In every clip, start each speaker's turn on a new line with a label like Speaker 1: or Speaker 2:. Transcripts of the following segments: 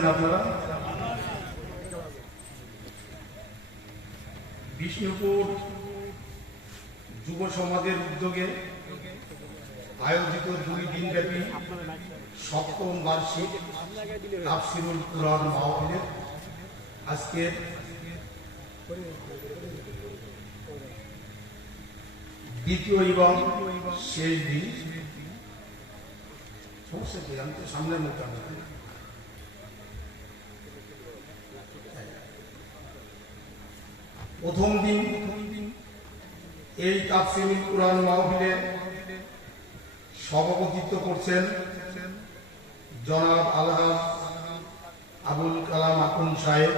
Speaker 1: আছেন আপনারা? বিষ্ণুপুর যুব সমাজের উদ্যোগে আয়োজিত দুই দিনব্যাপী সপ্তম বার্ষিক তাফসিরুল কুরআন মাহফিলের আজকের দ্বিতীয় এবং শেষ দিন। সমস্যা কি? আমি তো সামনের মতো প্রথম দিন এই তাফসিরুল কুরআন মাহফিলে সভাপতিত্ব করছেন জনাব আলহাজ আবুল কালাম আকুন সাহেব।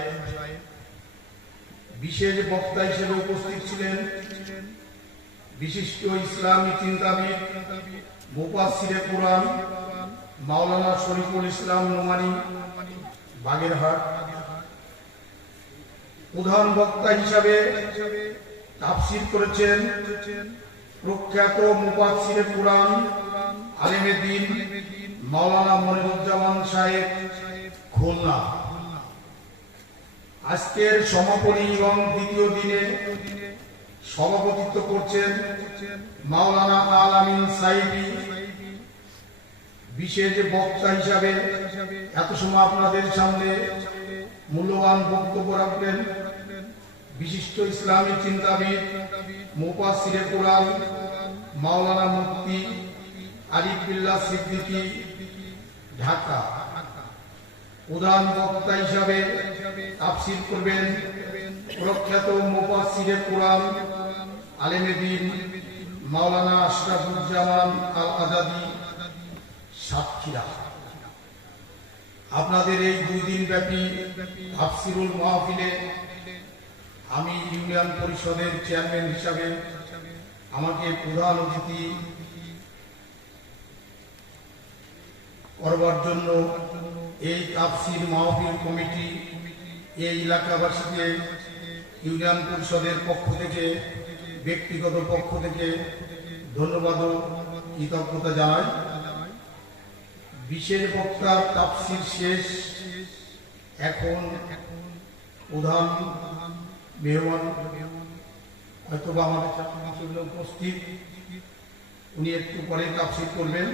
Speaker 1: বিশেষ বক্তা হিসেবে উপস্থিত ছিলেন বিশিষ্ট ইসলামী চিন্তাবিদ মুপাসিরে কোরআন, মাওলানা শরীফুল ইসলাম নোমানি, বাগেরহাট। প্রধান বক্তা হিসাবে তাফসির করেছেন প্রখ্যাত মুপাসিরে কোরআন আলেমে দিন মাওলানা মনিরুজ্জামান সাহেব খুলনা। আজকের সমাপনী এবং দ্বিতীয় দিনে সভাপতিত্ব করছেন মাওলানা আল আমিন সাইদি বিশেষ বক্তা হিসাবে এত সময় আপনাদের সামনে মূল্যবান বক্তব্য রাখবেন বিশিষ্ট ইসলামী চিন্তাবিদ মুপাসিরে কোরআন মাওলানা মুফতি আরিফ বিল্লাহ সিদ্দিকী, ঢাকা। প্রধান বক্তা হিসাবে তাফসির করবেন প্রখ্যাত মুফাসসিরে কোরআন আলেমে দিন মাওলানা আশরাফুজ্জামান আল আজাদি সাতক্ষীরা। আপনাদের এই দুই দিন ব্যাপী তাফসিরুল মাহফিলে আমি ইউনিয়ন পরিষদের চেয়ারম্যান হিসাবে আমাকে প্রধান অতিথি করবার জন্য এই তাফসির মাহফিল কমিটি এই এলাকাবাসীকে, ইউনিয়ন পরিষদের পক্ষ থেকে, ব্যক্তিগত পক্ষ থেকে ধন্যবাদ ও কৃতজ্ঞতা জানাই। বিশেষ বক্তার তাফসির শেষ। এখন প্রধান মেহমান হয়তো বা আমাদের সামনে উপস্থিত। উনি একটু পরে তাফসির করবেন।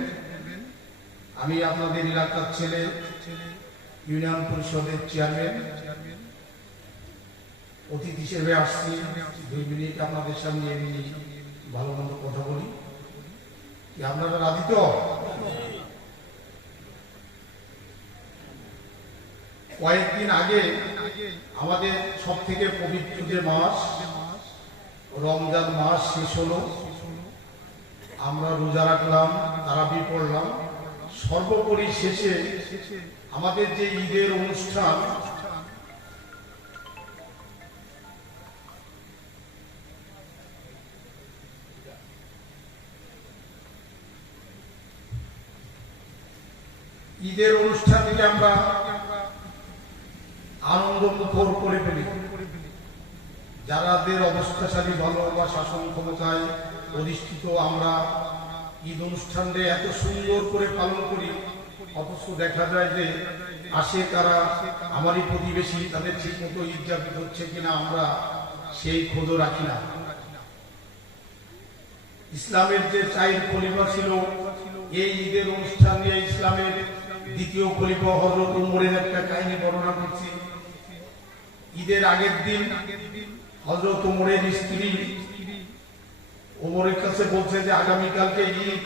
Speaker 1: আমি আপনাদের এলাকার ছেলে, ইউনিয়ন পরিষদের চেয়ারম্যান। অতিথি হিসেবে আসছি। দুই মিনিট আপনাদের সামনে এমনি ভালো মন্দ কথা বলি। আপনারা রাজি তো? কয়েকদিন আগে আমাদের সব থেকে পবিত্র যে মাস, রমজান মাস শেষ হলো। আমরা রোজা রাখলাম, তারাবি পড়লাম। সর্বোপরি শেষে আমাদের যে ঈদের অনুষ্ঠান, ঈদের অনুষ্ঠানকে আমরা আনন্দ করে ফেলি। যারাদের অবস্থাশালী বা শাসন ক্ষমতায় অধিষ্ঠিত আমরা ঈদ অনুষ্ঠানটা এত সুন্দর করে পালন করি, অথচ দেখা যায় যে আসে তারা আমারই প্রতিবেশী, তাদের ঠিক মতো ঈদ জাপিত হচ্ছে কিনা আমরা সেই খোঁজও রাখি না। ইসলামের যে চাইর খলিফা ছিল, এই ঈদের অনুষ্ঠান নিয়ে ইসলামের দ্বিতীয় খলিফা হজরত উমরের একটা কাহিনী বর্ণনা করছি। ঈদের আগের দিন হজরত উমরের স্ত্রী ওমরের কাছে বলছে যে, আগামীকালকে ঈদ।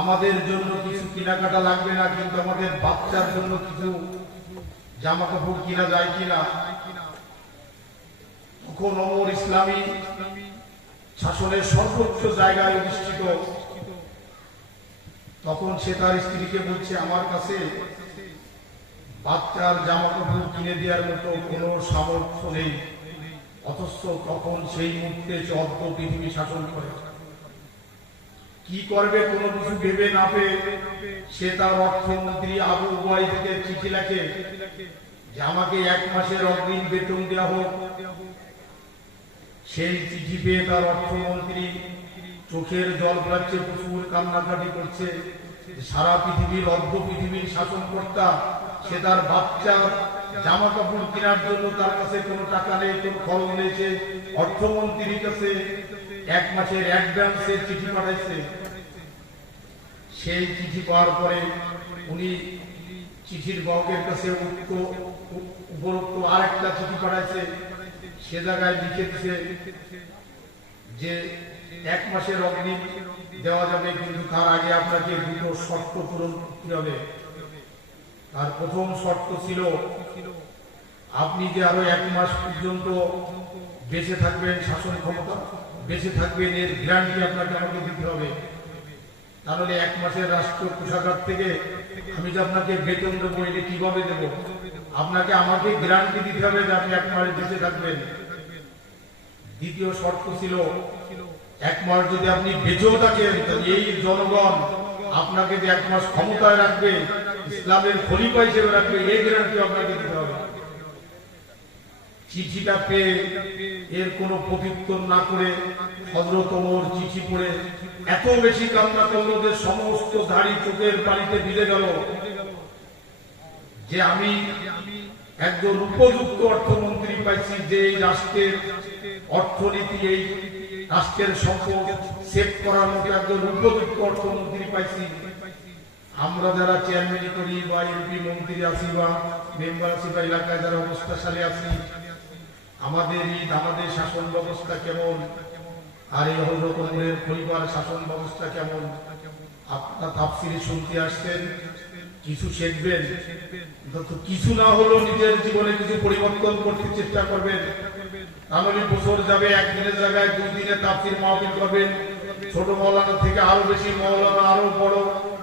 Speaker 1: আমাদের জন্য কিছু কেনাকাটা লাগবে না, কিন্তু আমাদের বাচ্চার জন্য কিছু জামা কাপড় কিনা যায় কিনা? তখন অমর ইসলামী শাসনের সর্বোচ্চ জায়গায় অধিষ্ঠিত। তখন সে তার স্ত্রীকে বলছে, আমার কাছে বাচ্চার জামা কাপড় কিনে দেওয়ার মতো কোনো সামর্থ্য নেই। অথচ তখন সেই মুহূর্তে চদ্দ পৃথিবী শাসন করে। কি করবে কোনো কিছু ভেবে না পেয়ে সে তার অর্থমন্ত্রী আবু উবাই থেকে চিঠি লেখে যে আমাকে এক মাসের অগ্রিম বেতন দেওয়া হোক। সেই চিঠি পেয়ে তার অর্থমন্ত্রী চোখের জল গড়াচ্ছে প্রচুর কান্নাকাটি করছে সারা পৃথিবীর অর্ধ পৃথিবীর শাসনকর্তা সে তার বাচ্চার জামা কাপড় কেনার জন্য তার কাছে কোনো টাকা নেই, কোনো খরচ নেই অর্থমন্ত্রীর কাছে এক মাসের অ্যাডভান্সের চিঠি পাঠাইছে। সেই চিঠি পাওয়ার পরে উনি চিঠির বকের কাছে উক্ত উপ- উপরোক্ত আরেকটা চিঠি পাঠাইছে। সে জায়গায় লিখে দিছে যে এক মাসের অগ্নি দেওয়া যাবে, কিন্তু তার আগে আপনাকে দুটো শর্ত পূরণ করতে হবে। তার প্রথম শর্ত ছিল, আপনি যে আরও এক মাস পর্যন্ত বেঁচে থাকবেন শাসন ক্ষমতা, বেঁচে থাকবেন, এর গ্যারান্টি আপনাকে আমাকে দিতে হবে। তাহলে এক মাসের রাষ্ট্র কোষাগার থেকে আমি যে আপনাকে বেতন দেবো, এটা কীভাবে দেব? আপনাকে আমাকে গ্যারান্টি দিতে হবে যে আপনি এক মাস বেঁচে থাকবেন। দ্বিতীয় শর্ত ছিল, এক মাস যদি আপনি বেঁচেও থাকেন এই জনগণ আপনাকে যে এক মাস ক্ষমতায় রাখবে, ইসলামের খলিফা হিসেবে রাখবে এই গ্যারান্টি আপনাকে দিতে হবে। চিঠিটা পেয়ে এর কোনো প্রত্যুত্তর না করে হজরত চিঠি পড়ে এত বেশি কান্না করল যে সমস্ত দাড়ি চোখের পানিতে ভিজে গেল। যে আমি একজন উপযুক্ত অর্থমন্ত্রী পাইছি, যে এই রাষ্ট্রের অর্থনীতি, এই রাষ্ট্রের সম্পদ সেভ করার মতো একজন উপযুক্ত অর্থমন্ত্রী পাইছি। আমরা যারা চেয়ারম্যান করি বা এমপি মন্ত্রী আছি বা মেম্বার আছি বা এলাকায় যারা অবস্থাশালী আছি, আমাদের ঈদ, আমাদের শাসন ব্যবস্থা কেমন? আর এই হজরতপুরের পরিবার শাসন ব্যবস্থা কেমন? আপনারা তাফসিরে শুনতে আসছেন, কিছু শিখবেন। কিছু না হলেও নিজের জীবনে কিছু পরিবর্তন করতে চেষ্টা করবেন। তাহলে বছর যাবে, একদিনের জায়গায় দুই দিনে তাফসির মাহফিল করবেন। ছোট মৌলানা থেকে আরও বেশি মৌলানা, আরও বড়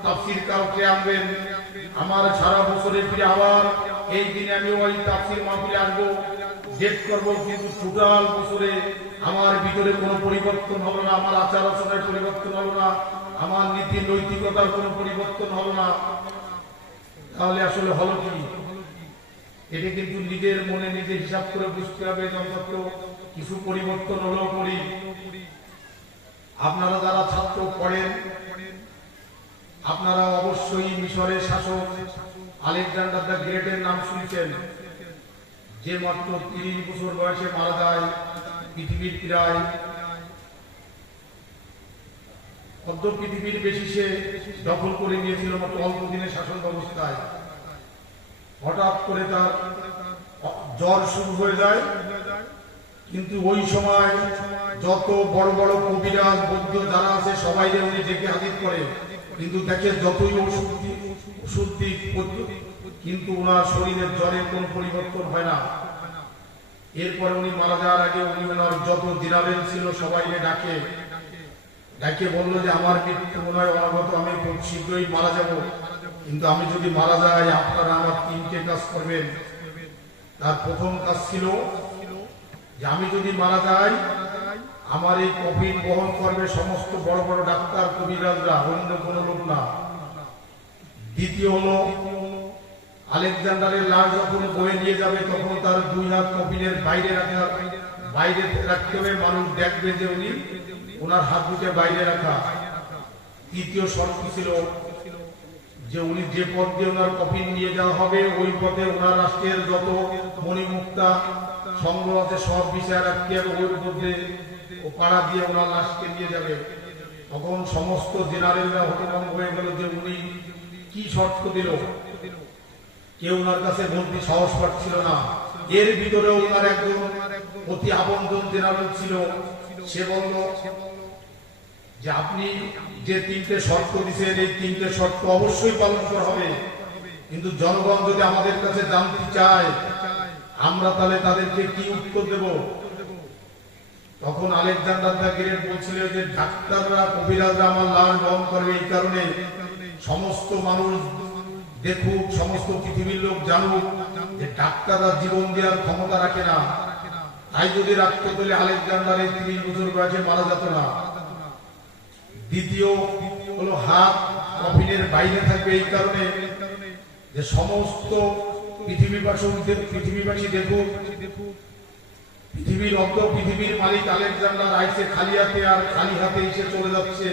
Speaker 1: তাফসির কাউকে আনবেন। আমার সারা বছরের ফিরে আবার, এই দিনে আমি ওই তাফসির মাহফিলে আসব। ডেট করব কিন্তু টোটাল বছরে আমার ভিতরে কোনো পরিবর্তন হলো না, আমার আচার আচরণের পরিবর্তন হলো না, আমার নীতি নৈতিকতার কোনো পরিবর্তন হলো না। তাহলে আসলে হলো কি? এটা কিন্তু নিজের মনে নিজে হিসাব করে বুঝতে হবে যে অন্তত কিছু পরিবর্তন হলেও করি। আপনারা যারা ছাত্র পড়েন, আপনারা অবশ্যই মিশরের শাসক আলেকজান্ডার দ্য গ্রেটের নাম শুনছেন, যে মাত্র তিরিশ বছর বয়সে মারা যায় পৃথিবীর প্রায় অর্ধ পৃথিবীর বেশি সে দখল করে নিয়েছিল, মাত্র অল্প দিনের শাসন ব্যবস্থায়। হঠাৎ করে তার জ্বর শুরু হয়ে যায়। কিন্তু ওই সময় যত বড় বড় কবিরাজ বৌদ্ধ যারা আছে সবাই উনি ডেকে হাজির করে। কিন্তু দেখে যতই ওষুধ দি- ওষুধ দিক পদ্ধতি, কিন্তু ওনার শরীরের জ্বরের কোনো পরিবর্তন হয় না। এরপরে উনি মারা যাওয়ার আগে উনি ওনার যত দিনারেন ছিল সবাইকে ডাকে। ডাকে বলল যে, আমার মৃত্যু মনে হয় অনাগত, আমি খুব শীঘ্রই মারা যাব। কিন্তু আমি যদি মারা যাই, আপনারা আমার তিনটে কাজ করবেন। তার প্রথম কাজ ছিল যে, আমি যদি মারা যাই, আমার এই কফিন বহন করবে সমস্ত বড় বড় ডাক্তার, কবিরাজরা অন্য কোনো লোক না দ্বিতীয় হলো, আলেকজান্ডারের লাশ যখন বয়ে নিয়ে যাবে, তখন তার দুই হাত কফিনের বাইরে রাখা বাইরে রাখতে হবে। মানুষ দেখবে যে উনি ওনার হাত দুটো বাইরে রাখা। তৃতীয় শর্ত ছিল যে উনি যে পথ দিয়ে ওনার কফিন নিয়ে যাওয়া হবে, ওই পথে ওনার রাষ্ট্রের যত মণিমুক্তা সংগ্রহ আছে, সব রাখতে হবে ওই মধ্যে ও পাড়া দিয়ে ওনার লাশকে নিয়ে যাবে। তখন সমস্ত জেনারেলরা হতভম্ব হয়ে গেল যে উনি কি শর্ত দিল। কেউ ওনার কাছে বলতে সাহস পাচ্ছিল না। এর ভিতরে ওনার একজন অতি আবন্ধন জেনারেল ছিল। সে বলল যে আপনি যে তিনটে শর্ত দিচ্ছেন এই তিনটে শর্ত অবশ্যই পালন করা হবে। কিন্তু জনগণ যদি আমাদের কাছে জানতে চায়, আমরা তাহলে তাদেরকে কি উত্তর দেব? তখন আলেকজান্ডার দ্য গ্রেট বলছিল যে, ডাক্তাররা, কবিরাজরা আমার লাল বহন করবে এই কারণে। সমস্ত মানুষ দেখুক, সমস্ত পৃথিবীর লোক জানুক যে ডাক্তাররা জীবন দেওয়ার ক্ষমতা রাখে না। তাই যদি রাখতো তাহলে আলেকজান্ডারের তিরিশ বছর বয়সে মারা যেত না। দ্বিতীয় হলো হাত কফিনের বাইরে থাকবে এই কারণে যে সমস্ত পৃথিবীবাসী পৃথিবীবাসী দেখুক পৃথিবীর অর্ধ পৃথিবীর মালিক আলেকজান্ডার আইসে খালি হাতে আর খালি হাতে এসে চলে যাচ্ছে,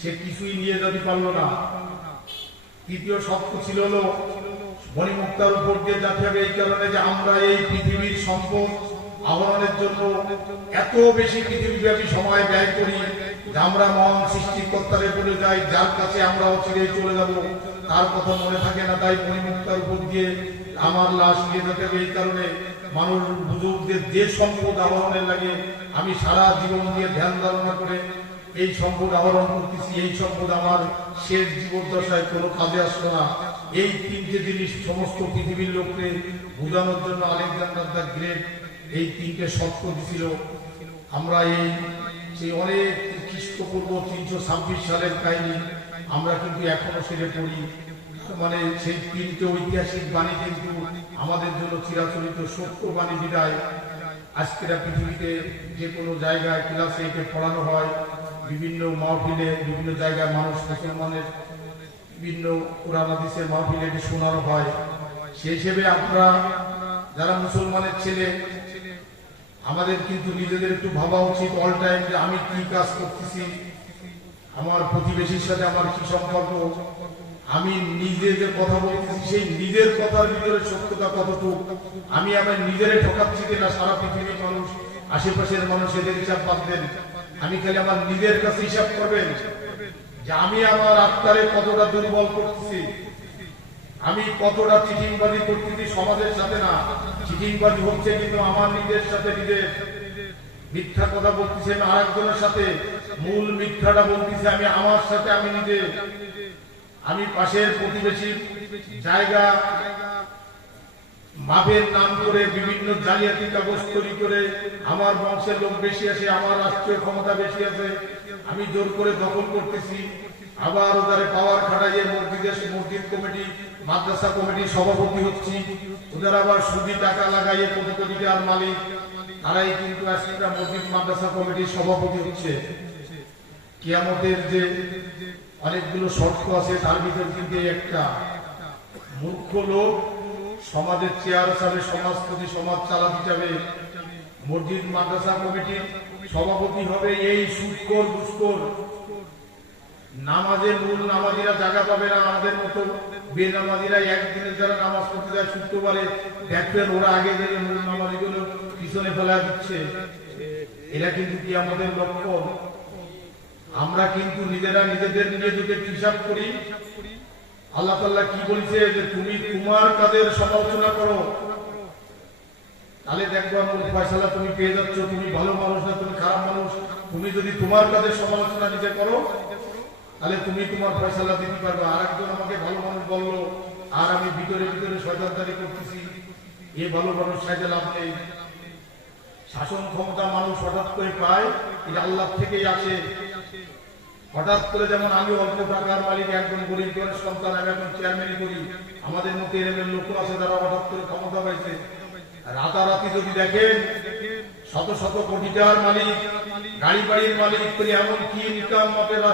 Speaker 1: সে কিছুই নিয়ে যেতে পারল না। তৃতীয় শর্ত ছিল হলো মণিমুক্তার উপর দিয়ে যেতে হবে এই কারণে যে আমরা এই পৃথিবীর সম্পদ আহরণের জন্য এত বেশি পৃথিবীব্যাপী সময় ব্যয় করি আমরা মহান সৃষ্টিকর্তারে বলে যাই, যার কাছে আমরা অচিরে চলে যাব, তার কথা মনে থাকে না, তাই মণিমুক্তার উপর দিয়ে আমার লাশ নিয়ে যেতে হবে। এই কারণে মানুষ, বুজুর্গদের যে সম্পদ আহরণের লাগে, আমি সারা জীবন দিয়ে ধ্যান ধারণা করে এই সম্পদ আহরণ করতেছি। এই সম্পদ আমার শেষ জীবদ্দশায় কোনো কাজে আসলো না। এই তিনটে জিনিস সমস্ত পৃথিবীর লোককে বোঝানোর জন্য আলেকজান্ডার দ্য গ্রেট এই তিনটে শর্ত দিছিল। আমরা এই, সেই অনেক খ্রিস্টপূর্ব তিনশো ছাব্বিশ সালের কাহিনী, আমরা কিন্তু এখনও সেরে পড়ি। মানে সেই তিনটে ঐতিহাসিক বাণী কিন্তু আমাদের জন্য চিরাচরিত সত্য বাণী বিদায়। আজকেরা পৃথিবীতে যে কোনো জায়গায় ক্লাসে একে পড়ানো হয়। বিভিন্ন মাহফিলে বিভিন্ন জায়গায় মানুষ, মুসলমানের বিভিন্ন কোরআন হাদিসের মাহফিলে এটি শোনানো হয়। সেই হিসেবে আপনারা যারা মুসলমানের ছেলে আমাদের কিন্তু নিজেদের একটু ভাবা উচিত অল টাইম যে আমি কি কাজ করতেছি, আমার প্রতিবেশীর সাথে আমার কি সম্পর্ক, আমি নিজে যে কথা বলতেছি সেই নিজের কথার ভিতরে সত্যতা কতটুকু, আমি আমার নিজেরে ঠকাচ্ছি কিনা সারা পৃথিবীর মানুষ, আশেপাশের মানুষ এদের হিসাব দেন আমি খালি আমার নিজের কাছে হিসাব করবেন যে আমি আমার আত্মারে কতটা দুর্বল করতেছি, আমি কতটা চিটিংবাজি করতেছি সমাজের সাথে না। চিটিংবাজি হচ্ছে কিন্তু আমার নিজের সাথে নিজের মিথ্যা কথা বলতেছি, আমি আরেকজনের সাথে মূল মিথ্যাটা বলতেছি, আমি আমার সাথে আমি নিজে, আমি পাশের প্রতিবেশীর জায়গা মাপের নাম করে বিভিন্ন জালিয়াতি কাগজ তৈরি করে আমার বংশের লোক বেশি আছে আমার রাষ্ট্রীয় ক্ষমতা বেশি আছে আমি জোর করে দখল করতেছি। আবার ওদারে পাওয়ার খাটাইয়ে মসজিদের মসজিদ কমিটি, মাদ্রাসা কমিটি সভাপতি হচ্ছি। ওদের আবার সুদি টাকা লাগাইয়ে কোটি কোটি টাকার মালিক। তারাই কিন্তু আজকে মসজিদ, মাদ্রাসা কমিটির সভাপতি হচ্ছে। কিয়ামতের যে অনেকগুলো শর্ত আছে, তার ভিতর কিন্তু একটা। মূর্খ লোক সমাজের চেয়ার হিসাবে প্রতি সমাজ চালাতে যাবে মসজিদ, মাদ্রাসা কমিটির সভাপতি হবে এই সুৎকর দুষ্কর নামাজের মূল নামাজিরা জায়গা পাবে না আমাদের মতো। বেনামাজিরা একদিনের যারা নামাজ পড়তে যায় শুক্রবারে, দেখবেন ওরা আগে থেকে মূল নামাজিগুলো পিছনে ফেলা দিচ্ছে। এরা কিন্তু কি আমাদের লক্ষ্য আমরা কিন্তু নিজেরা নিজেদের নিয়ে যদি হিসাব করি। আল্লাহ তাল্লাহ কি বলছে যে, তুমি তোমার কাজের সমালোচনা করো। তাহলে দেখবা আমার ফয়সালা তুমি পেয়ে যাচ্ছ। তুমি ভালো মানুষ না, তুমি খারাপ মানুষ। তুমি যদি তোমার কাজের সমালোচনা নিজে করো তাহলে তুমি তোমার ফয়সালা দিতে পারবে। আর একজন আমাকে ভালো মানুষ বলল, আর আমি ভিতরে ভিতরে শয়তানদারি করতেছি। এ ভালো মানুষ সাইজে লাভ নেই। শাসন ক্ষমতা মানুষ হঠাৎ করে পায়, এটা আল্লাহ থেকেই আসে। হঠাৎ করে যেমন আমি অল্প টাকার মালিক, একজন গরিব করে সন্তান, আমি এখন চেয়ারম্যানই করি। আমাদের মধ্যে এরকম লোক আছে যারা হঠাৎ করে ক্ষমতা পাইছে। রাতারাতি যদি দেখেন শত শত কোটি টাকার মালিক, গাড়ি বাড়ির মালিক করে এমন কি ইনকাম মাপের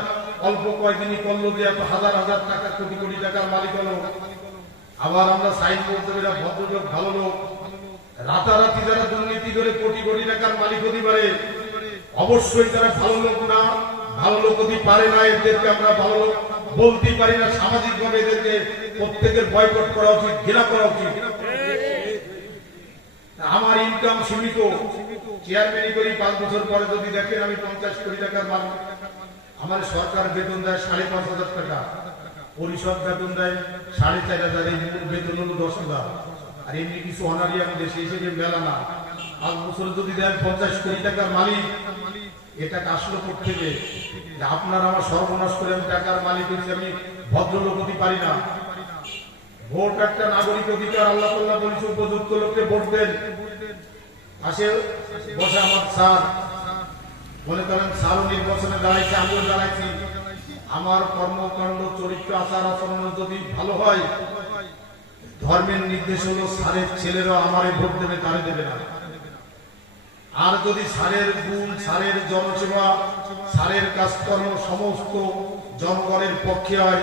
Speaker 1: অল্প কয়েকদিনই করল যে হাজার হাজার টাকা, কোটি কোটি টাকার মালিক হলো। আবার আমরা সাইন করতে এরা ভদ্রলোক, ভালো লোক। রাতারাতি যারা দুর্নীতি করে কোটি কোটি টাকার মালিক হতে পারে, অবশ্যই তারা ভালো লোক না। ভালো লোক হতে পারে না, এদেরকে আমরা ভালো লোক বলতে পারি না। সামাজিক ভাবে এদেরকে প্রত্যেকের বয়কট করা উচিত, ঘৃণা করা উচিত। আমার ইনকাম সীমিত। চেয়ারম্যানই করি পাঁচ বছর পরে যদি দেখেন আমি পঞ্চাশ কোটি টাকার মালিক আমার সরকার বেতন দেয় সাড়ে পাঁচ হাজার টাকা। পরিষদ বেতন দেয় সাড়ে চার হাজার বেতন হলো দশ হাজার। আর এমনি কিছু অনারি আমাদের সেই হিসেবে মেলা না। পাঁচ বছর যদি দেন পঞ্চাশ কোটি টাকার মালিক। এটা আসলো করতে যে আপনার আমার সর্বনাশ করে আমি টাকার মালিক হচ্ছে আমি ভদ্রলোক হতে পারি না। ভোট একটা নাগরিক অধিকার আল্লাহ বলছে, উপযুক্ত লোককে ভোট দেন। পাশে বসে আমার স্যার। মনে করেন স্যারও নির্বাচনে দাঁড়াইছে, আমিও দাঁড়াইছি। আমার কর্মকাণ্ড, চরিত্র, আচার আচরণ যদি ভালো হয়, ধর্মের নির্দেশ হলো স্যারের ছেলেরা আমারে ভোট দেবে, তারে দেবে না। আর যদি সারের গুণ সারের জনসেবা সারের কাজকর্ম সমস্ত জনগণের পক্ষে হয়,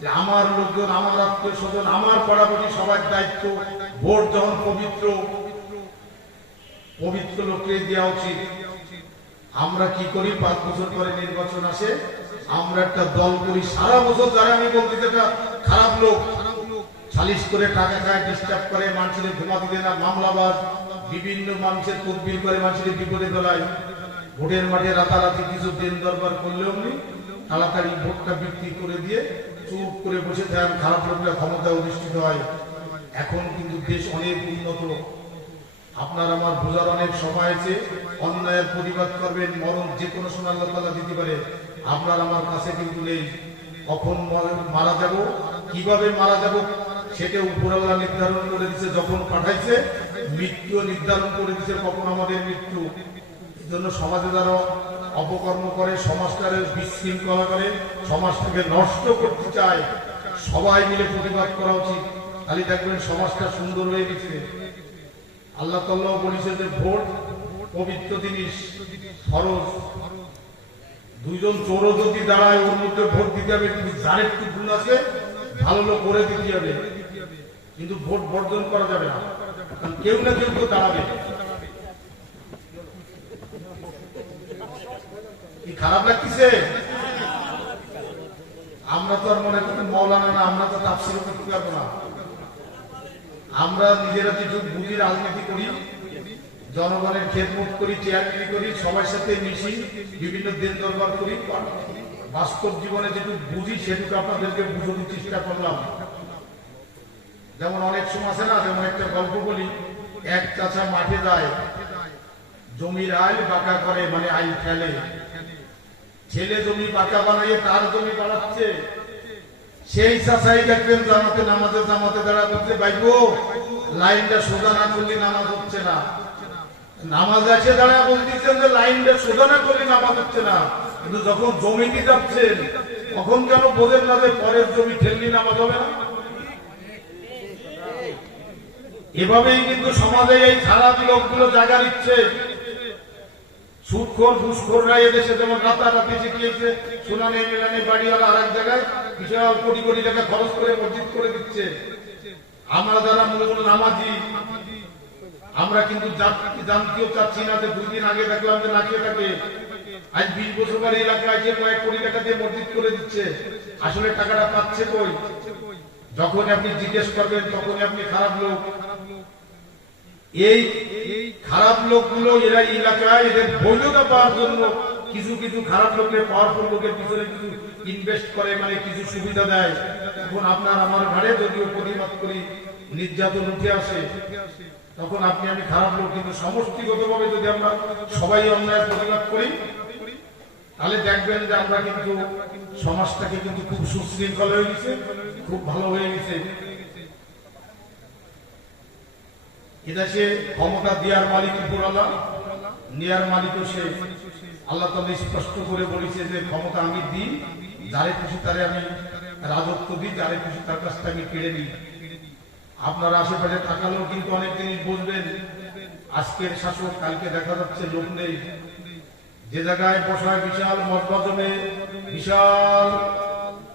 Speaker 1: যে আমার লোকজন, আমার আত্মীয় স্বজন, আমার পাড়াপাড়ি সবার দায়িত্ব, ভোট যখন পবিত্র পবিত্র লোককে দেওয়া উচিত। আমরা কি করি? পাঁচ বছর পরে নির্বাচন আসে। আমরা একটা দল করি। সারা বছর যারা আমি বলতে এটা খারাপ লোক, সালিশ করে টাকা খায় ডিস্টার্ব করে, মানুষের ঘুমাতে দেয় না, মামলাবাজ, বিভিন্ন মানুষের তদবির করে মানুষের বিপদে ফেলায়। ভোটের মাঠে রাতারাতি কিছু দিন দরবার করলেও নি তাড়াতাড়ি ভোটটা বিক্রি করে দিয়ে চুপ করে বসে থাকেন। খারাপ লোকরা ক্ষমতা অধিষ্ঠিত হয়। এখন কিন্তু দেশ অনেক উন্নত। আপনার আমার বোঝার অনেক সময় আছে, অন্যায়ের প্রতিবাদ করবেন, মরণ যে কোনো সময় আল্লাহ তাআলা দিতে পারে। আপনার আমার কাছে কিন্তু নেই। কখন মারা যাব, কীভাবে মারা যাব সেটা উপরাল্লাহ নির্ধারণ করে দিচ্ছে যখন পাঠাইছে, মৃত্যু নির্ধারণ করে দিচ্ছে কখন আমাদের মৃত্যু। জন্য সমাজে যারা অপকর্ম করে সমাজটারে বিশৃঙ্খলা করে, সমাজটাকে নষ্ট করতে চায়, সবাই মিলে প্রতিবাদ করা উচিত। খালি দেখবেন সমাজটা সুন্দর হয়ে গেছে। আল্লাহ তাল্লাহ বলেছে যে ভোট পবিত্র জিনিস, ফরজ। দুইজন চোর যদি দাঁড়ায় ওর মধ্যে ভোট দিতে হবে, কিন্তু যার একটু গুণ আছে, ভালো লোক করে দিতে হবে। কিন্তু ভোট বর্জন করা যাবে না কেউ না কেউ তো দাঁড়াবে। কি খারাপ লাগতেছে? আমরা তো আর মনে করেন মৌলানা না, আমরা তো তাফসির করতে পারব না। আমরা নিজেরা কিছু বুঝি রাজনীতি করি, জনগণের খেদমত করি চেয়ারগিরি করি, সবার সাথে মিশি, বিভিন্ন দিন দরবার করি, বাস্তব জীবনে যেটুকু বুঝি সেটুকু আপনাদেরকে বুঝানোর চেষ্টা করলাম। যেমন অনেক সময় আছে না, যেমন একটা গল্প বলি, এক চাচা মাঠে যায়, জমির আইল বাঁকা করে মানে আইল ফেলে। ছেলে জমি বাঁকা বানাইয়ে তার জমি বাড়াচ্ছে সেই চাচাই দেখবেন জামাতে নামাজে জামাতে দাঁড়া করতে বাইবো লাইনটা সোজা না করলে নামাজ হচ্ছে না। নামাজ আছে দাঁড়া, বলতেছেন যে লাইনটা সোজা না করলে নামাজ হচ্ছে না। কিন্তু যখন জমিটি যাচ্ছেন, তখন কেন বোঝেন না যে পরের জমি ঠেললি নামাজ হবে না? এভাবেই কিন্তু সমাজে এই খারাপ লোকগুলো জায়গা নিচ্ছে সুদখোর ঘুষখোররা এদেশে যেমন রাতারাতি শিখিয়েছে সুনানি মিলানি বাড়িওয়ালা আর এক জায়গায় বিশাল কোটি কোটি টাকা খরচ করে মসজিদ করে দিচ্ছে। আমরা যারা মূল নামাজি, আমরা কিন্তু জানতেও চাচ্ছি না যে দুই দিন আগে দেখলাম যে থাকে আজ বিশ বছর এলাকায় এসে কয়েক কোটি টাকা দিয়ে মসজিদ করে দিচ্ছে, আসলে টাকাটা পাচ্ছে কই? যখন আপনি জিজ্ঞেস করবেন তখনই আপনি খারাপ লোক। এই খারাপ লোকগুলো এরা এলাকায় এদের বৈধতা পাওয়ার জন্য কিছু কিছু খারাপ লোকের পাওয়ারফুল লোকের পিছনে কিছু ইনভেস্ট করে মানে কিছু সুবিধা দেয়। তখন আপনার আমার ঘরে যদিও প্রতিবাদ করি, নির্যাতন উঠে আসে, তখন আপনি আমি খারাপ লোক, কিন্তু সমষ্টিগতভাবে যদি আমরা সবাই অন্যায়ের প্রতিবাদ করি, তাহলে দেখবেন যে আমরা কিন্তু সমাজটাকে কিন্তু খুব সুশৃঙ্খল হয়ে গেছে, খুব ভালো হয়ে গেছে। এদেশে ক্ষমতা দেওয়ার মালিক উপরালা, নেয়ার মালিকও সে। আল্লাহ তালা স্পষ্ট করে বলেছে যে ক্ষমতা আমি দিই, যারে খুশি তারে আমি রাজত্ব দিই, যারে খুশি তার কাছ থেকে আমি কেড়ে নিই। আপনার আশেপাশে থাকালেও কিন্তু অনেক জিনিস বুঝবেন। আজকের শাসক, কালকে দেখা যাচ্ছে লোক নেই। যে জায়গায় বসায় বিশাল মতবাদনে বিশাল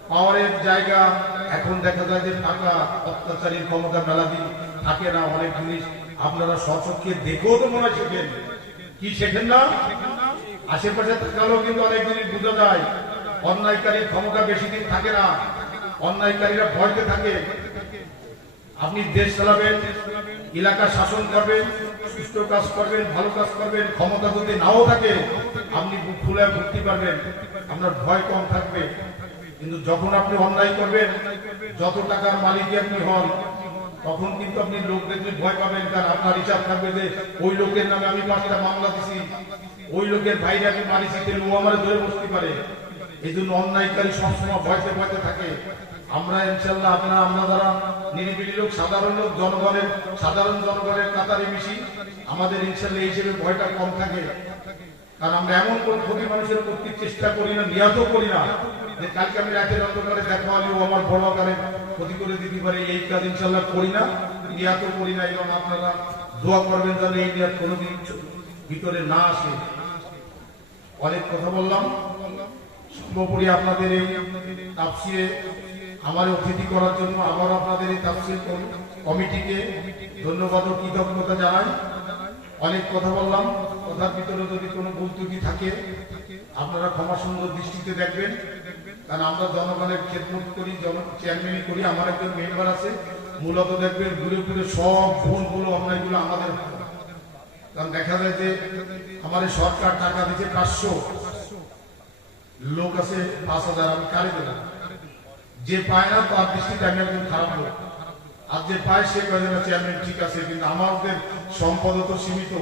Speaker 1: পাওয়ারের জায়গা, এখন দেখা যায় যে টাকা অত্যাচারীর ক্ষমতা মেলা দিন থাকে না অনেক জিনিস। আপনারা সচক্ষে দেখেও তো মনে শেখেন। কি শেখেন না? আশেপাশে থাকালেও কিন্তু অনেক জিনিস বোঝা যায়। অন্যায়কারীর ক্ষমতা বেশি দিন থাকে না। অন্যায়কারীরা ভয়তে থাকে। আপনি দেশ চালাবেন, এলাকা শাসন করবেন সুস্থ কাজ করবেন, ভালো কাজ করবেন, ক্ষমতা যদি নাও থাকে, আপনি খুলে ভর্তি পারবেন। আপনার ভয় কম থাকবে। কিন্তু যখন আপনি অন্যায় করবেন, যত টাকার মালিক আপনি হন তখন কিন্তু আপনি লোক দেখলে ভয় পাবেন কারণ আপনার হিসাব থাকবে যে, ওই লোকের নামে আমি পাঁচটা মামলা দিছি। ওই লোকের ভাইরে আমি মারিছি তাহলে ও আমার ধরে বসতে পারে। এই জন্য অন্যায়কারী সবসময় ভয়তে ভয়তে থাকে। আমরা ইনশাল্লাহ আপনারা, আমরা যারা নিরিবিলি লোক, সাধারণ লোক, জনগণের, সাধারণ জনগণের কাতারে মিশি, আমাদের ইনশাল্লাহ এই হিসেবে ভয়টা কম থাকে। কারণ আমরা এমন কোন ক্ষতি মানুষের করতে চেষ্টা করি না নিহত করি না। যে কালকে আমি রাতের অন্ধকারে দেখা হলে, ও আমার বড় আকারে ক্ষতি করে দিতে পারে, এই কাজ ইনশাল্লাহ করি না। নিহত করি না এবং আপনারা দোয়া করবেন যেন এই নিয়াত কোনোদিন ভিতরে না আসে। অনেক কথা বললাম। সর্বোপরি আপনাদের এই তাপসিরে আমার অতিথি করার জন্য আবার আপনাদের এই তাফসির কমিটিকে ধন্যবাদ ও কৃতজ্ঞতা জানাই। অনেক কথা বললাম। কথার ভিতরে যদি কোনো ভুল থাকে, আপনারা ক্ষমা সুন্দর দৃষ্টিতে দেখবেন। কারণ আমরা জনগণের খেদমত করি চেয়ারম্যানই করি, আমার একজন মেম্বার আছে, মূলত দেখবেন ঘুরে ঘুরে সব অনলাইনগুলো আমাদের কারণ দেখা যায় যে আমাদের সরকার টাকা দিচ্ছে পাঁচশো, লোক আছে পাঁচ হাজার, আমি দিলাম যে পায় না তার দৃষ্টিতে আমি একজন খারাপ লোক। আর যে পায় সে চেয়ারম্যান ঠিক আছে, কিন্তু আমাদের সম্পদ তো সীমিত।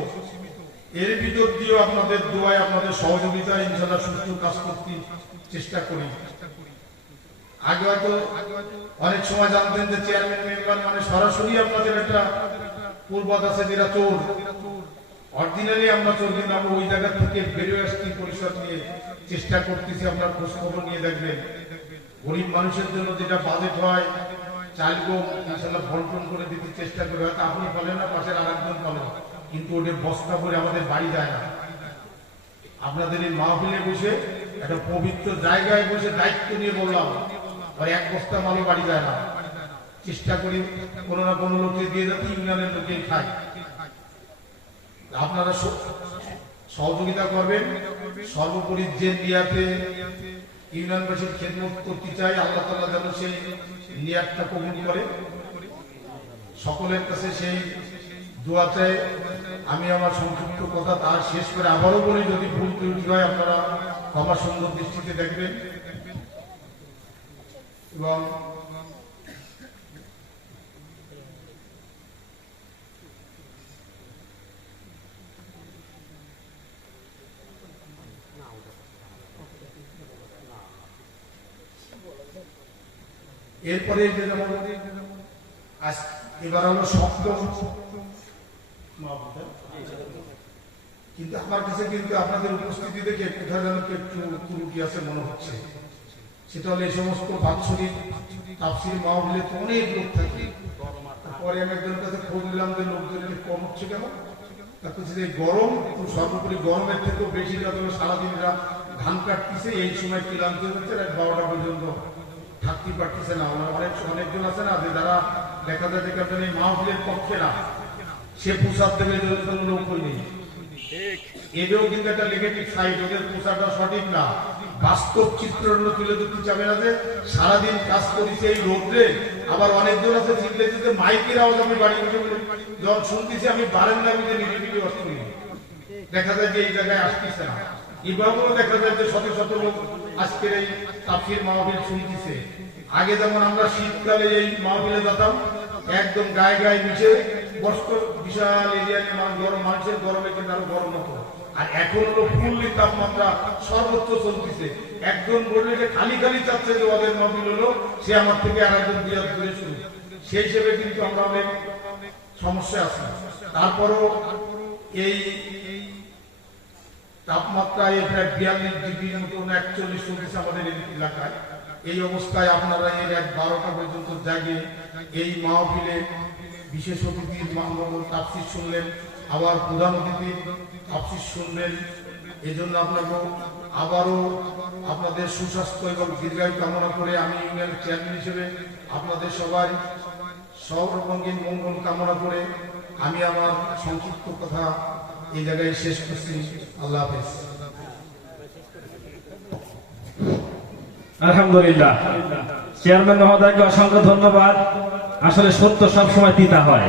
Speaker 1: এর ভিতর দিয়েও আপনাদের দোয়ায়, আপনাদের সহযোগিতা ইনশাল্লাহ সুস্থ কাজ করতে চেষ্টা করি। আগে হয়তো অনেক সময় জানতেন যে চেয়ারম্যান মেম্বার মানে সরাসরি আপনাদের একটা পূর্বত আছে যেটা চোর। অরিজিনালি আমরা চোর, কিন্তু আমরা ওই জায়গা থেকে বেরিয়ে আসছি পরিষদ নিয়ে চেষ্টা করতেছি আমরা খোঁজ খবর নিয়ে দেখবেন। গরিব মানুষের জন্য যেটা বাজেট হয় চাল গম ইনশাল্লাহ বন্টন করে দিতে চেষ্টা করি। হয়তো আপনি বলেন না, পাশের আর একজন বলেন। ওটা বস্তা করে আমাদের বাড়ি যায় না। আপনাদের এই মাহফিলে বসে একটা পবিত্র জায়গায় বসে দায়িত্ব নিয়ে বললাম, আর এক বস্তা মালও বাড়ি যায় না। চেষ্টা করি কোনো না কোনো লোককে দিয়ে যাতে ইউনিয়নের লোকেই খায়। আপনারা সহযোগিতা করবেন। সর্বোপরি যে নিয়াতে ইউনিয়নবাসীর খেদমত করতে চাই আল্লাহ তালা যেন সেই নিয়াতটা কবুল করে। সকলের কাছে সেই দোয়া চাই আমি আমার সংক্ষিপ্ত কথা তার শেষ করে আবারও বলি, যদি ভুল ত্রুটি হয় আপনারা ক্ষমা সুন্দর দৃষ্টিতে দেখবেন। এবং এরপরে যে যেমন এবার হলো সপ্তম কিন্তু আমার কাছে কিন্তু আপনাদের উপস্থিতি দেখে কোথাও যেন একটু ত্রুটি আছে মনে হচ্ছে। সেটা হলো এই সমস্ত বাৎসরিক তাপসির মাহবিলে তো অনেক লোক থাকে। পরে আমি একজনের কাছে খোঁজ নিলাম যে লোকজনকে কম হচ্ছে কেন? তার যে গরম সর্বোপরি গরমের থেকেও বেশি সারাদিন এরা ধান কাটতেছে, এই সময় ক্লান্ত হচ্ছে রাত বারোটা পর্যন্ত থাকতে পারতেছে না। অনেক, অনেকজন আছে না, যে যারা দেখা যায় যে মাহফিলের পক্ষে না, সে পোশাক কোনো লোক নেই। কিন্তু একটা নেগেটিভ সাইড ওদের পোশাকটা সঠিক না। বাস্তব তুলে ধরতে চাবে না যে, সারাদিন কাজ এই রোদ্রে, আবার অনেকজন আছে যে মাইকের আওয়াজ আমি বাড়ি যখন শুনতেছি আমি দেখা যায় যে এই জায়গায় আসতেছে না। এভাবেও দেখা যায় যে শত শত লোক আজকের এই তাফসির মাহফিল শুনতেছে। আগে যেমন আমরা শীতকালে এই মাহফিলে যেতাম, একদম গায়ে গায়ে মিশে বস্ত্র বিশাল গরম, মানুষের গরমে কিন্তু আরও গরম হতো। আর এখন হলো তাপমাত্রা সর্বোচ্চ চলতেছে। একজন বললে যে খালি খালি চাচ্ছে যে ওদের হলো, সে আমার থেকে আর একজন হিসেবে কিন্তু আমরা অনেক সমস্যা আছে। তারপরও এই তাপমাত্রা এই বিয়াল্লিশ ডিগ্রির মতন একচল্লিশ চল্লিশ আমাদের এলাকায়। এই অবস্থায় আপনারা এর এক বারোটা পর্যন্ত জাগে এই মাহফিলে বিশেষ অতিথি মানব তাপসির শুনলেন, আবার প্রধান অতিথি তাপসির শুনলেন এই জন্য আপনাকে আবারও আপনাদের সুস্বাস্থ্য এবং দীর্ঘায়ু কামনা করে আমি ইউনিয়ন চেয়ারম্যান হিসেবে আপনাদের সবাই সর্বঙ্গীন মঙ্গল কামনা করে আমি আমার সংক্ষিপ্ত কথা এই জায়গায় শেষ করছি। আল্লাহ হাফেজ।
Speaker 2: আলহামদুলিল্লাহ। চেয়ারম্যান মহোদয়কে অসংখ্য ধন্যবাদ। আসলে সত্য সবসময় তিতা হয়।